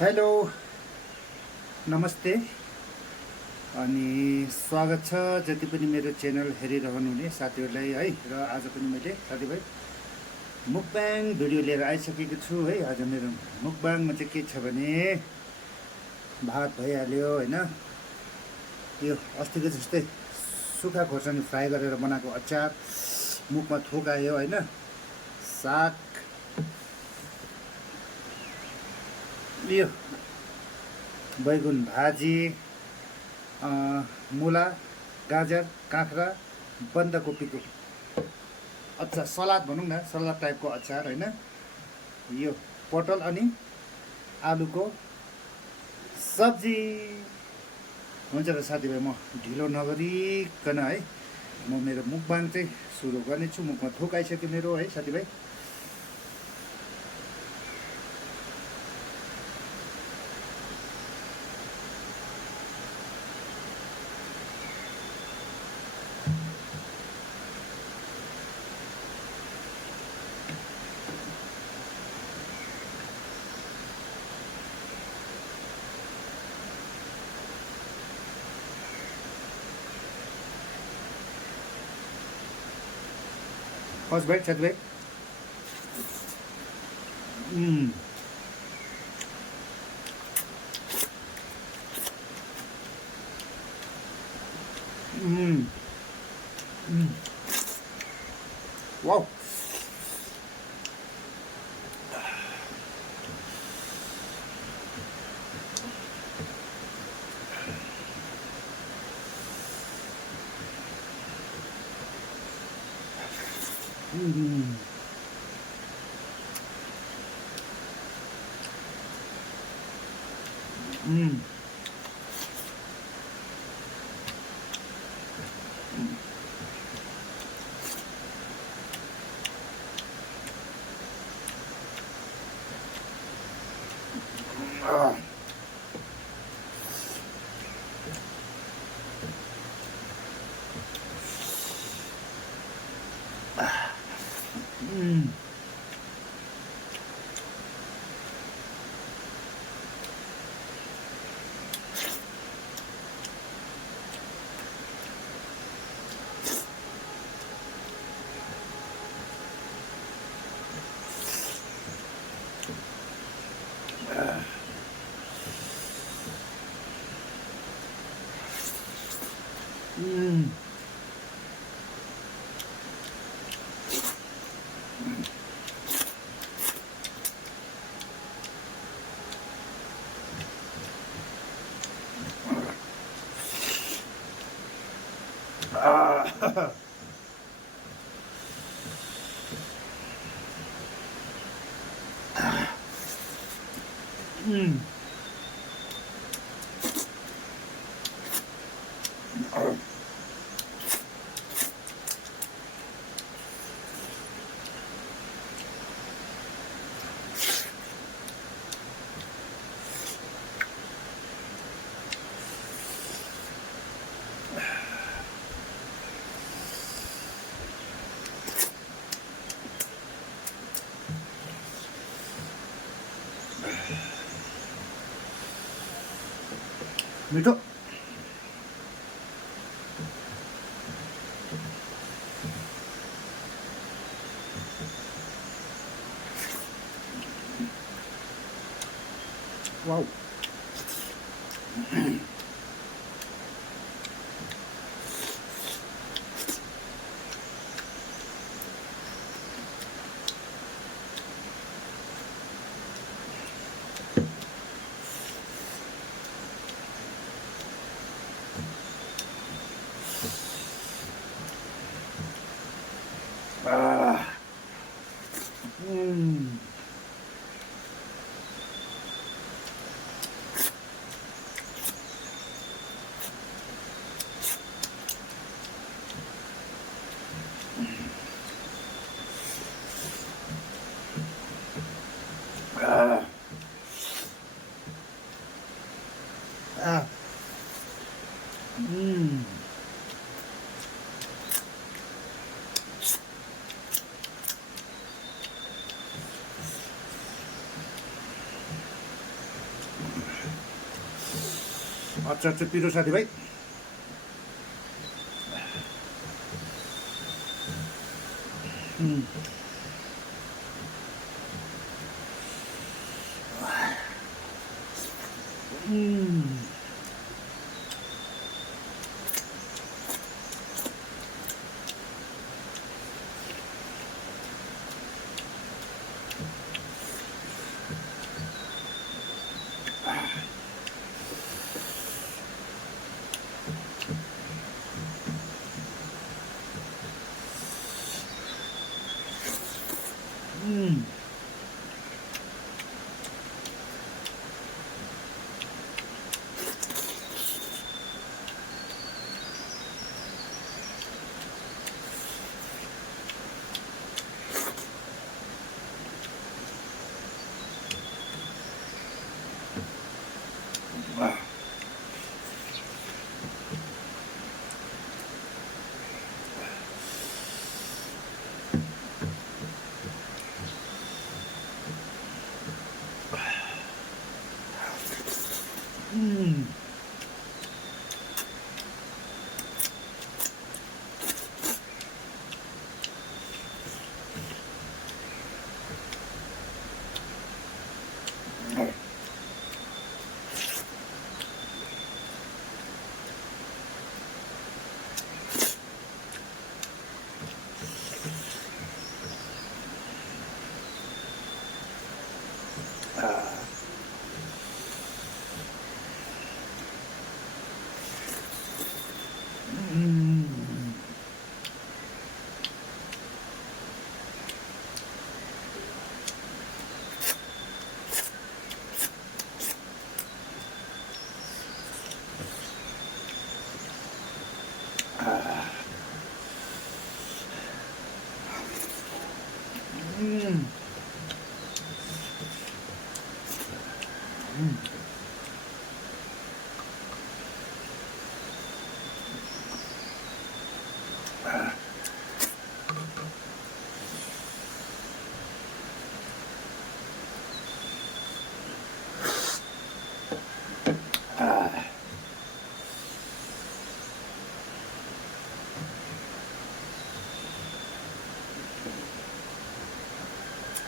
Hello नमस्ते अनि स्वागत छ जति पनि मेरो च्यानल हेरिरहनुहुने साथीहरूलाई है। र आज पनि मैले साथीभाइ मुकबाङ भिडियो लिएर आइसकेको छु है। आज मेरो मुकबाङमा चाहिँ के छ भने भात भइहाल्यो होइन, यो अस्तिको जस्तै सुक्खा खोर्सानी फ्राई गरेर बनाएको अचार मुखमा थोकायो होइन, साग, यो बैगुन भाजी, मुला, गाजर, काँक्रा, बन्दाकोपीको अचार, सलाद भनौँ न, सलाद टाइपको अचार होइन, यो पटल अनि आलुको सब्जी। हुन्छ त साथीभाइ, म ढिलो नगरिकन है म मेरो मुकबाङ चाहिँ सुरु गर्नेछु। मुखमा थोकाइसक्यो मेरो है साथीभाइ। हस् भाइ साथीभाइ, वाउ, मिठो। वाउ, अचार चाहिँ पिरो साथीभाइ।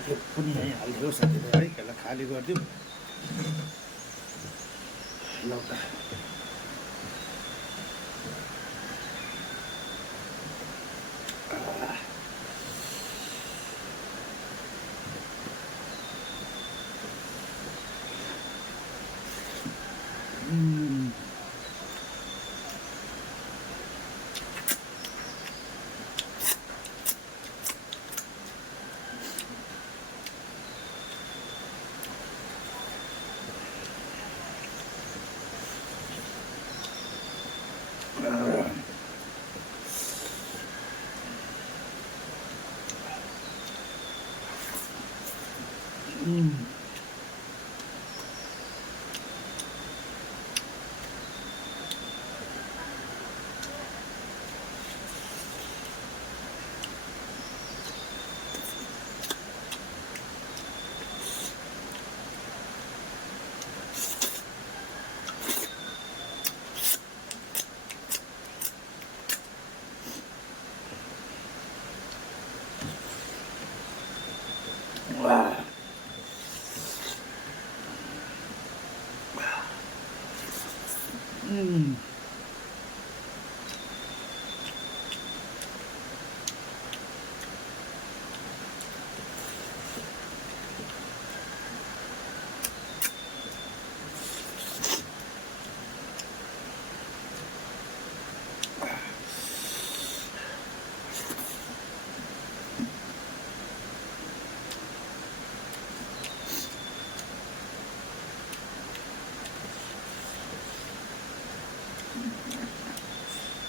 यो पनि यहीँ हालिदियो साथीभाइ है, यसलाई खाली गरिदिउँ ल त।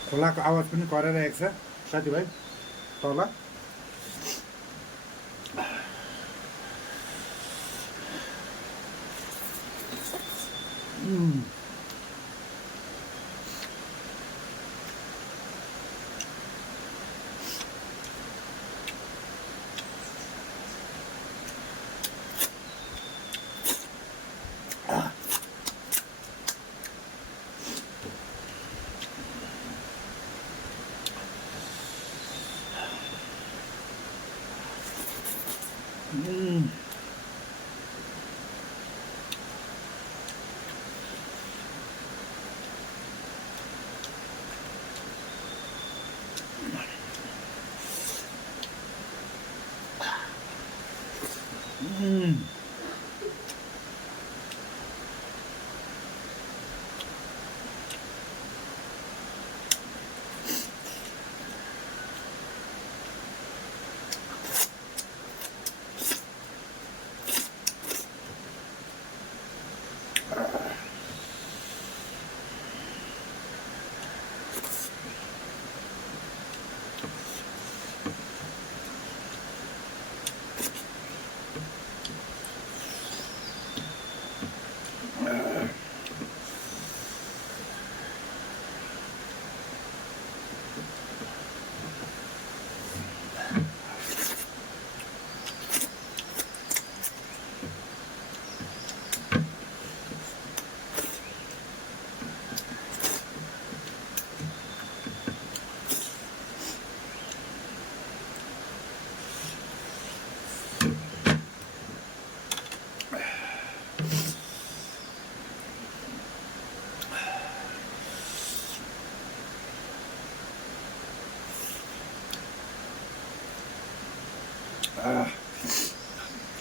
खोलाको आवाज पनि कराइरहेको छ साथीभाइ तल। Mm. Mm.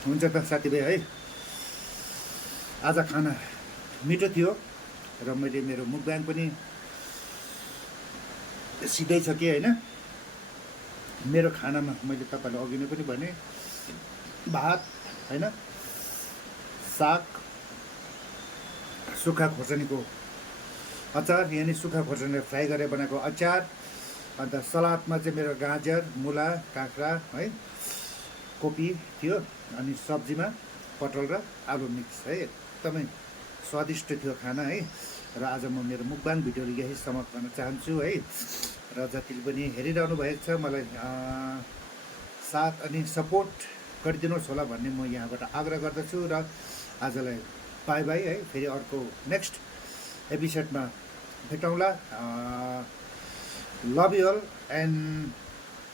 हुन्छ त साथीभाइ है, आज खाना मिठो थियो र मैले मेरो मुखब्याङ पनि सिधै छ कि होइन। मेरो खानामा मैले तपाईँलाई अघि नै पनि भने, भात होइन, साग, सुक्खा खोर्सानीको अचार यानि सुक्खा खोर्सानी फ्राई गरेर बनाएको अचार, अन्त सलादमा चाहिँ मेरो गाजर, मुला, काँक्रा है, कोपी थियो, अनि सब्जीमा पटल र आलु मिक्स है। एकदमै स्वादिष्ट थियो खाना है। र आज म मेरो मुखबाङ भिडियोले यही समाप्त गर्न चाहन्छु है। र जतिले पनि हेरिरहनु भएको छ मलाई साथ अनि सपोर्ट गरिदिनुहोस् होला भन्ने म यहाँबाट आग्रह गर्दछु। र आजलाई बाई बाई है, फेरि अर्को नेक्स्ट एपिसोडमा भेटौँला। Love you all and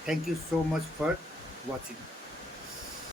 thank you so much for watching.